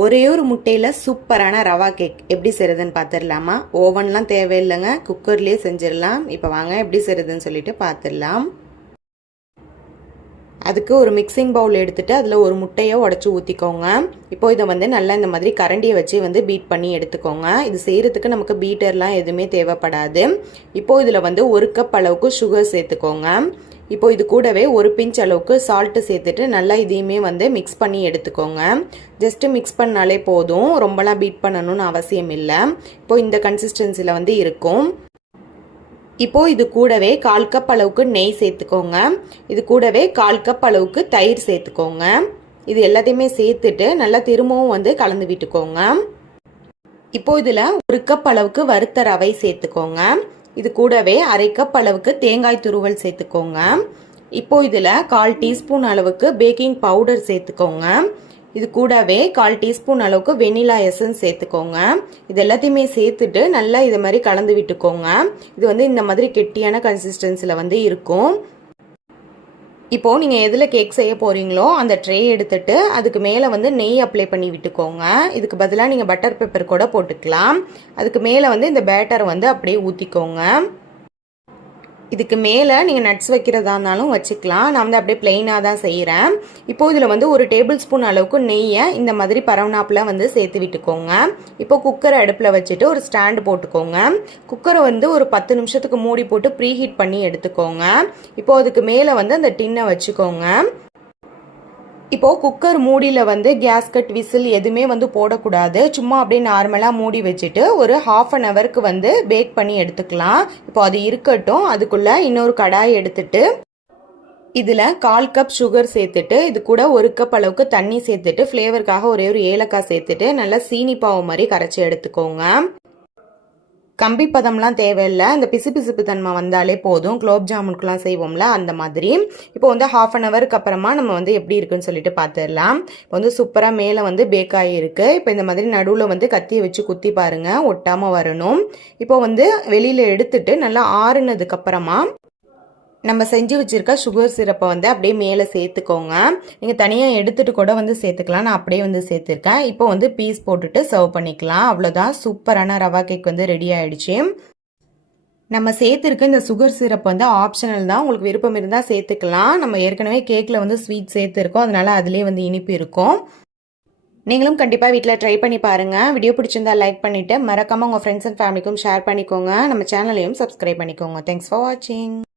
ஒரே ஒரு முட்டையில் சூப்பரான ரவா கேக் எப்படி செய்கிறதுன்னு பார்த்துடலாமா? ஓவன்லாம் தேவையில்லைங்க, குக்கர்லேயே செஞ்சிடலாம். இப்போ வாங்க எப்படி செய்கிறதுன்னு சொல்லிட்டு பார்த்துடலாம். அதுக்கு ஒரு மிக்சிங் பவுல் எடுத்துகிட்டு அதில் ஒரு முட்டையை உடச்சி ஊற்றிக்கோங்க. இப்போ இதை நல்லா இந்த மாதிரி கரண்டியை வச்சு பீட் பண்ணி எடுத்துக்கோங்க. இது செய்கிறதுக்கு நமக்கு பீட்டர்லாம் எதுவுமே தேவைப்படாது. இப்போது இதில் ஒரு கப் அளவுக்கு சுகர் சேர்த்துக்கோங்க. இப்போ இது கூடவே ஒரு பிஞ்ச் அளவுக்கு சால்ட்டு சேர்த்துட்டு நல்லா இதையுமே மிக்ஸ் பண்ணி எடுத்துக்கோங்க. ஜஸ்ட்டு மிக்ஸ் பண்ணாலே போதும், ரொம்பலாம் பீட் பண்ணணும்னு அவசியம் இல்லை. இப்போ இந்த கன்சிஸ்டன்சியில் இருக்கும். இப்போது இது கூடவே 1/4 கப் அளவுக்கு நெய் சேர்த்துக்கோங்க. இது கூடவே 1/4 கப் அளவுக்கு தயிர் சேர்த்துக்கோங்க. இது எல்லாத்தையுமே சேர்த்துட்டு நல்லா திரும்பவும் கலந்து விட்டுக்கோங்க. இப்போ இதில் 1 கப் அளவுக்கு வறுத்த ரவை சேர்த்துக்கோங்க. இது கூடவே 1/2 கப் அளவுக்கு தேங்காய் துருவல் சேர்த்துக்கோங்க. இப்போ இதில் 1/4 டீஸ்பூன் அளவுக்கு பேக்கிங் பவுடர் சேர்த்துக்கோங்க. இது கூடவே 1/4 டீஸ்பூன் அளவுக்கு வெனிலா எசன்ஸ் சேர்த்துக்கோங்க. இது எல்லாத்தையுமே சேர்த்துட்டு நல்லா இது மாதிரி கலந்து விட்டுக்கோங்க. இது இந்த மாதிரி கெட்டியான கன்சிஸ்டன்சியில் இருக்கும். இப்போது நீங்கள் எதில் கேக் செய்ய போகிறீங்களோ அந்த ட்ரே எடுத்துட்டு அதுக்கு மேலே நெய் அப்ளை பண்ணி விட்டுக்கோங்க. இதுக்கு பதிலாக நீங்கள் பட்டர் பேப்பர் கூட போட்டுக்கலாம். அதுக்கு மேலே இந்த பேட்டரை அப்படியே ஊற்றிக்கோங்க. இதுக்கு மேலே நீங்கள் நட்ஸ் வைக்கிறதா இருந்தாலும் வச்சுக்கலாம். நான் அப்படியே பிளெயினாக தான் செய்கிறேன். இப்போது இதில் ஒரு டேபிள் ஸ்பூன் அளவுக்கு நெய்யை இந்த மாதிரி பரவனாப்பில் சேர்த்து விட்டுக்கோங்க. இப்போ குக்கரை அடுப்பில் வச்சுட்டு ஒரு ஸ்டாண்டு போட்டுக்கோங்க. குக்கரை ஒரு 10 நிமிஷத்துக்கு மூடி போட்டு ப்ரீஹீட் பண்ணி எடுத்துக்கோங்க. இப்போ அதுக்கு மேலே அந்த டின்னை வச்சுக்கோங்க. இப்போது குக்கர் மூடியில் கேஸ்கட் விசில் எதுவுமே போடக்கூடாது. சும்மா அப்படியே நார்மலாக மூடி வச்சுட்டு ஒரு 1/2 ஹவருக்கு பேக் பண்ணி எடுத்துக்கலாம். இப்போ அது இருக்கட்டும். அதுக்குள்ளே இன்னொரு கடாய் எடுத்துட்டு இதில் 1/4 கப் சுகர் சேர்த்துட்டு இது கூட 1 கப் அளவுக்கு தண்ணி சேர்த்துட்டு ஃப்ளேவருக்காக ஒரே ஒரு ஏலக்காய் சேர்த்துட்டு நல்லா சீனி பாவு மாதிரி கரைச்சி எடுத்துக்கோங்க. கம்பி பதம்லாம் தேவையில்லை, இந்த பிசுபிசுப்பு தன்மை வந்தாலே போதும். குலோப் ஜாமுனுக்குலாம் செய்வோம்ல அந்த மாதிரி. இப்போ 1/2 ஹவருக்கு அப்புறமா நம்ம எப்படி இருக்குன்னு சொல்லிட்டு பார்த்துடலாம். இப்போ சூப்பராக மேலே பேக் ஆகியிருக்கு. இப்போ இந்த மாதிரி நடுவில் கத்தியை வச்சு குத்தி பாருங்கள், ஒட்டாமல் வரணும். இப்போ வெளியில் எடுத்துட்டு நல்லா ஆறுனதுக்கப்புறமா நம்ம செஞ்சு வச்சுருக்க சுகர் சிரப்பை அப்படியே மேலே சேர்த்துக்கோங்க. நீங்கள் தனியாக எடுத்துகிட்டு கூட சேர்த்துக்கலாம். நான் அப்படியே சேர்த்துருக்கேன். இப்போ பீஸ் போட்டுட்டு சர்வ் பண்ணிக்கலாம். அவ்வளோதான், சூப்பரான ரவா கேக் ரெடி ஆகிடுச்சு. நம்ம சேர்த்துருக்க இந்த சுகர் சிரப் ஆப்ஷனல் தான். உங்களுக்கு விருப்பம் இருந்தால் சேர்த்துக்கலாம். நம்ம ஏற்கனவே கேக்கில் ஸ்வீட் சேர்த்துருக்கோம், அதனால் அதுலேயே இனிப்பு இருக்கும். நீங்களும் கண்டிப்பாக வீட்டில் ட்ரை பண்ணி பாருங்கள். வீடியோ பிடிச்சிருந்தா லைக் பண்ணிவிட்டு மறக்காமல் உங்கள் ஃப்ரெண்ட்ஸ் அண்ட் ஃபேமிலிக்கும் ஷேர் பண்ணிக்கோங்க. நம்ம சேனலையும் சப்ஸ்கிரைப் பண்ணிக்கோங்க. தேங்க்ஸ் ஃபார் வாட்சிங்.